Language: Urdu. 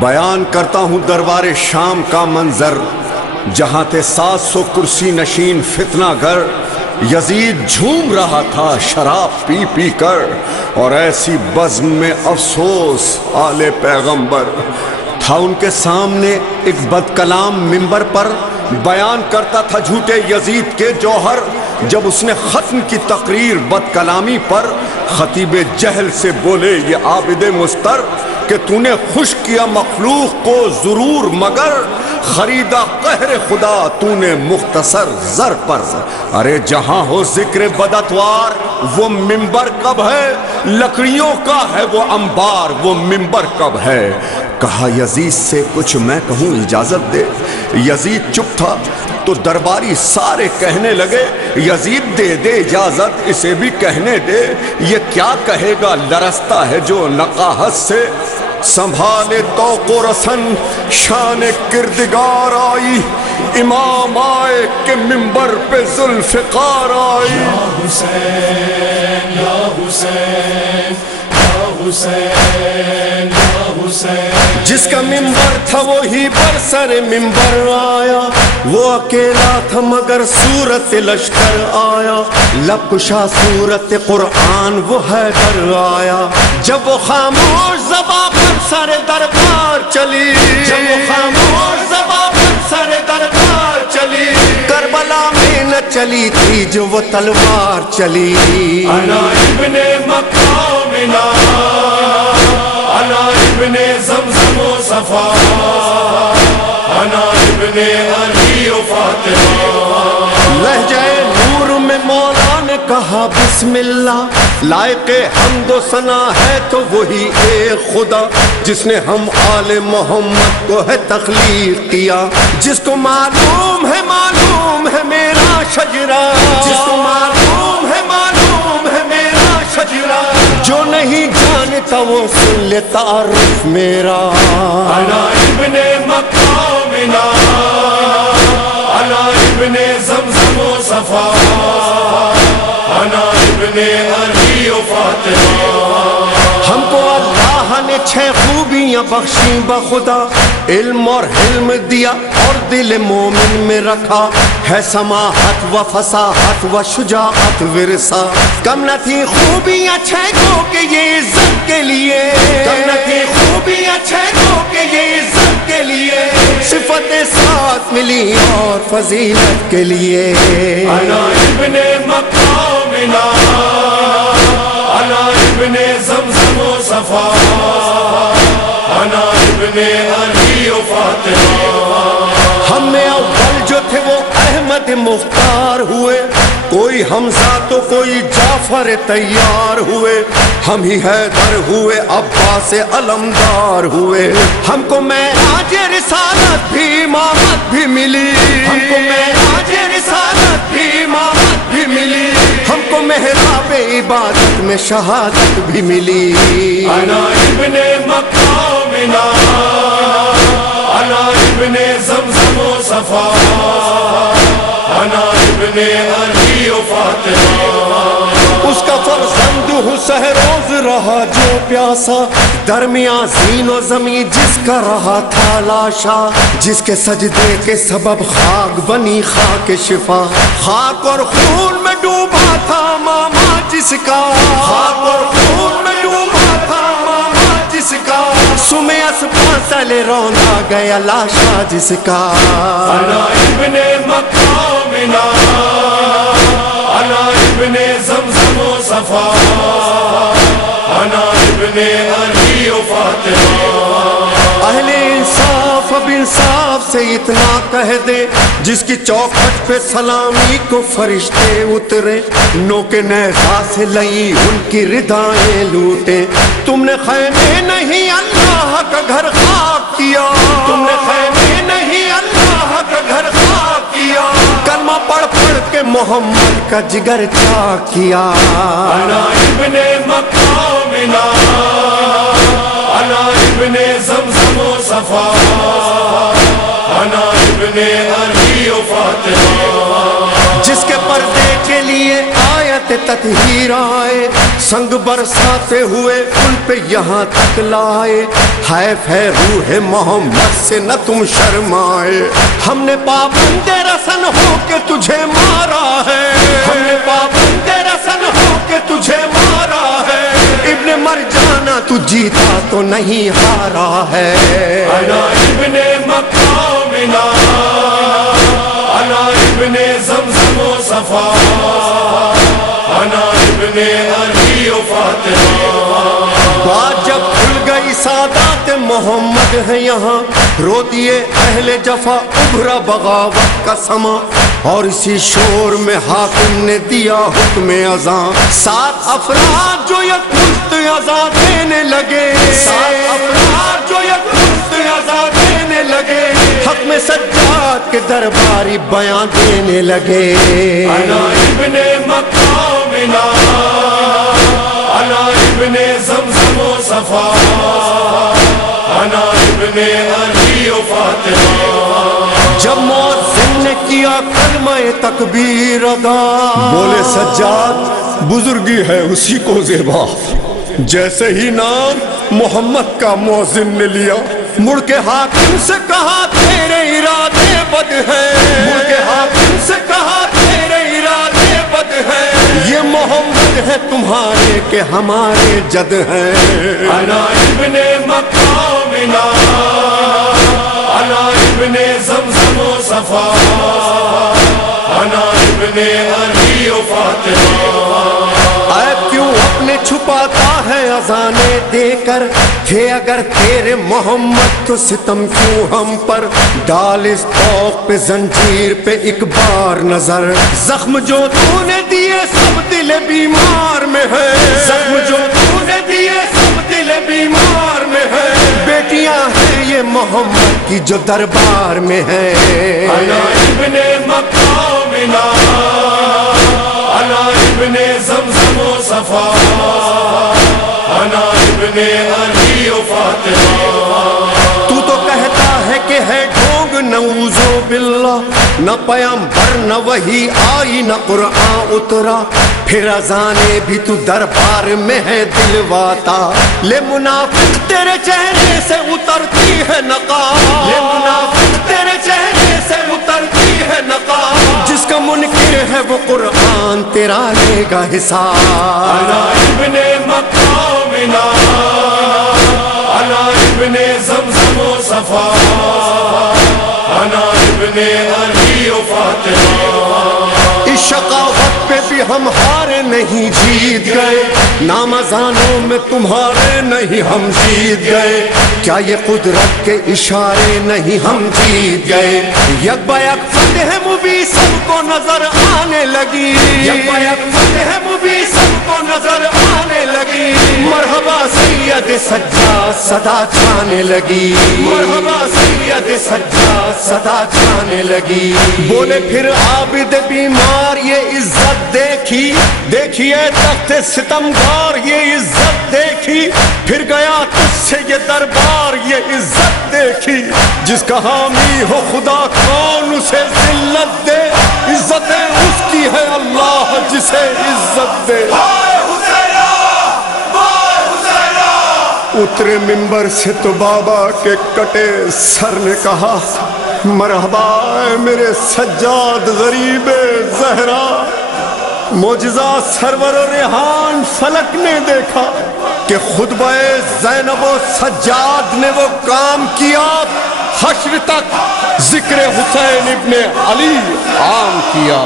بیان کرتا ہوں دربار شام کا منظر، جہاں تھے 700 کرسی نشین فتنہ گر۔ یزید جھوم رہا تھا شراب پی پی کر، اور ایسی بزم میں افسوس آل پیغمبر۔ تھا ان کے سامنے ایک بد کلام ممبر پر، بیان کرتا تھا جھوٹے یزید کے جوہر۔ جب اس نے ختم کی تقریر بد کلامی پر، خطیب جہل سے بولے یہ عابد مستر کہ تو نے خوش کیا مخلوق کو ضرور، مگر خریدا قہر خدا تو نے مختصر زر پر۔ ارے جہاں ہو ذکر بداتوار وہ ممبر کب ہے، لکڑیوں کا ہے وہ انبار وہ ممبر کب ہے۔ کہا یزید سے کچھ میں کہوں اجازت دے، یزید چپ تھا تو درباری سارے کہنے لگے یزید دے دے اجازت، اسے بھی کہنے دے۔ یہ کیا کہے گا لرزتا ہے جو نقاہت سے، سنبھالے توق و رسن شان کردگار آئی، امام آئے کہ ممبر پہ ذوالفقار آئی۔ یا حسین یا حسین یا حسین یا حسین، جس کا ممبر تھا وہی پر سر ممبر آیا، وہ اکیلا تھا مگر صورت لشکر آیا، لب کشا صورت قرآن وہ حیدر آیا۔ جب وہ خاموش زباں پر سر دربار چلی، جب وہ خاموش زباں پر سر دربار چلی، کربلا میں نہ چلی تھی جو وہ تلوار چلی۔ انا ابن مقام انا ابن زمزم و صفا، انا ابن علی و فاطمہ۔ لہجہ نور میں مولا نے کہا بسم اللہ، لائق حمد و ثنا ہے تو وہی ایک خدا، جس نے ہم آل محمد کو ہے تخلیق کیا، جس کو معلوم ہے میرا شجرہ، جس کو معلوم ہے میرا شجرہ، جو نہیں جانتا وہ سن لے تعارف میرا۔ انا ابن مقام انا ابن زمزم و صفا، انا ابن علی و فاطمہ۔ ہم کو اللہ نے 6 خوبیاں بخشیں بخدا، علم اور حلم دیا اور دل مومن میں رکھا، ہے سماحت و فصاحت و شجاعت ورثہ۔ کم نہ تھی خوبیاں 6 کو کہ یہ عزت کے لیے، کم نہ تھی خوبیاں 6 کو کہ یہ عزت کے لیے، صفتیں ساتھ ملی اور فضیلت کے لیے۔ انا ابن مقام انا ابن زمزم و صفا، انا ابن علی و فاطمہ۔ ہم میں اول جو تھے وہ احمد مختار ہوئے، کوئی حمزہ تو کوئی جعفر تیار ہوئے، ہم ہی حیدر ہوئے عباس علمدار ہوئے۔ ہم کو معراج رسالت بھی امامت بھی ملی، ہم کو معراج رسالت بھی امامت بھی ملی، ہم کو محراب عبادت میں شہادت بھی ملی۔ انا ابن مقام انا ابن زمزم و صفا، انا ابن علی و فاطمہ۔ اس کا فرزند ہوں سہروز رہا جو پیاسا، درمیان زین و زمین جس کا رہا تھا لاشا، جس کے سجدے کے سبب خاک بنی خاک شفا، خاک اور خون میں ڈوبا تھا ماما جس کا، خاک اور خون میں ڈوبا تھا ماما جس کا، سمے اسپاں تلے روندا گیا لاشا جس کا۔ انا ابن مقام انا ابن زمزم و صفا، انا ابن علی و فاطمہ۔ اہل انصاف اب انصاف سے اتنا کہہ دے، جس کی چوکھٹ پہ سلامی کو فرشتے اترے، نو کے نیزہ سے لئی ان کی ردائیں لوٹے۔ تم نے خیمے نہیں اللہ کا گھر خاک کیا، تم نے خیمے نہیں اللہ کا گھر خاک کیا، کلمہ پڑھ پڑھ کے محمد کا جگر چاک کیا۔ انا ابن مقام انا ابن زمزم و صفا، انا ابن علی و فاطمہ۔ جس کے پردے کے لیے آیت تطہیر آئے، سنگ برساتے ہوئے ان پہ یہاں تک لائے، حیف ہے روح محمد سے نہ تم شرمائے، ہم نے پابند رسن ہو کے تجھے مارا ہے، ہم نے پابند رسن ہو کے تجھے مارا ہے، ابن مرجانہ تو جیتا تو نہیں ہارا ہے، انا ابن مقامنا، انا ابن زمزم و صفا، انا ابن علی و فاطمہ۔ بات جب کھل گئی سادات محمد ہے یہاں، رو دیے اہل جفا ابھرا بغاوت کا سما، اور اسی شور میں حاکم نے دیا حکم اذان، 7 افراد جو یک مفت اذان دینے لگے، 7 افراد جو یک مفت اذان دینے لگے، حق میں سجاد کے درباری بیان دینے لگے، انا ابن مقامنا، انا ابن زمزم و صفا، انا ابن علی و فاطمہ۔ جب مؤذن نے کیا کلمہ تکبیر ادا، بولے سجاد بزرگی ہے اسی کو زیبا، جیسے ہی نام محمد کا مؤذن نے لیا، مڑ کے حاکم سے کہا تیرے ارادے بد ہیں، مڑ کے حاکم سے کہا تیرے ارادے بد ہیں، یہ محمد ہے تمہارے کہ ہمارے جد ہیں، انا ابن مقامنا، انا ابن زمزم و صفا، انا ابن علی و فاطمہ۔ عیب کیوں اپنے چھپاتا ہے اذانے دے کر، تھے اگر تیرے محمد تو ستم کیوں ہم پر، ڈال اس طوق پہ زنجیر پہ ایک بار نظر، زخم جو تو نے دیے سب دل بیمار میں ہے، زخم جو تو نے دیے سب دل بیمار میں ہے، بیٹیاں ہیں یہ محمد کی جو دربار میں ہے، انا ابن مقامنا، انا ابن زمزم و صفا، انا ابن علی و فاطمہ۔ تو تو کہتا ہے کہ ہے ڈھونگ نعوذ باللہ، نہ پیغمبر نہ وحی آئی نہ قرآن اترا، پھر اذانے بھی تو دربار میں ہے دلواتا، لے منافق تیرے چہرے سے اترتی ہے نقاب، لے منافق تیرے چہرے سے اترتی ہے نقاب، جس کا منکر ہے وہ قرآن تیرا لے گا حساب، انا ابن مقامنا، انا ابن زمزم و صفا، انا ابن علی و فاطمہ۔ اس شقاوت پہ بھی ہم ہارے نہیں جیت گئے، نام ازانوں میں تمہارے نہیں ہم جیت گئے، کیا یہ قدرت کے اشارے نہیں ہم جیت گئے، یک بیک فتح مبی سب کو نظر آنے لگی، یک بیک فتح مبی سب کو نظر آنے لگی، مرحبا سید سجاد صدا چھانے لگی، مرحبا سید سجاد صدا چھانے لگی، بولے پھر عابد بیمار یہ عزت دیکھی، دیکھیے تخت ستمگار یہ عزت دیکھی، پھر گیا تجھ سے یہ دربار یہ عزت دیکھی، جس کا حامی ہو خدا کون اسے ذلت دے، عزتیں اس کی ہے اللہ جسے عزت دے، اترے منبر سے تو بابا کے کٹے سر نے کہا مرحبا اے میرے سجاد غریب زہرا، معجزہ سرور و ریحان فلک نے دیکھا کہ خطبہ زینب و سجاد نے وہ کام کیا، حشر تک ذکر حسین ابن علی عام کیا۔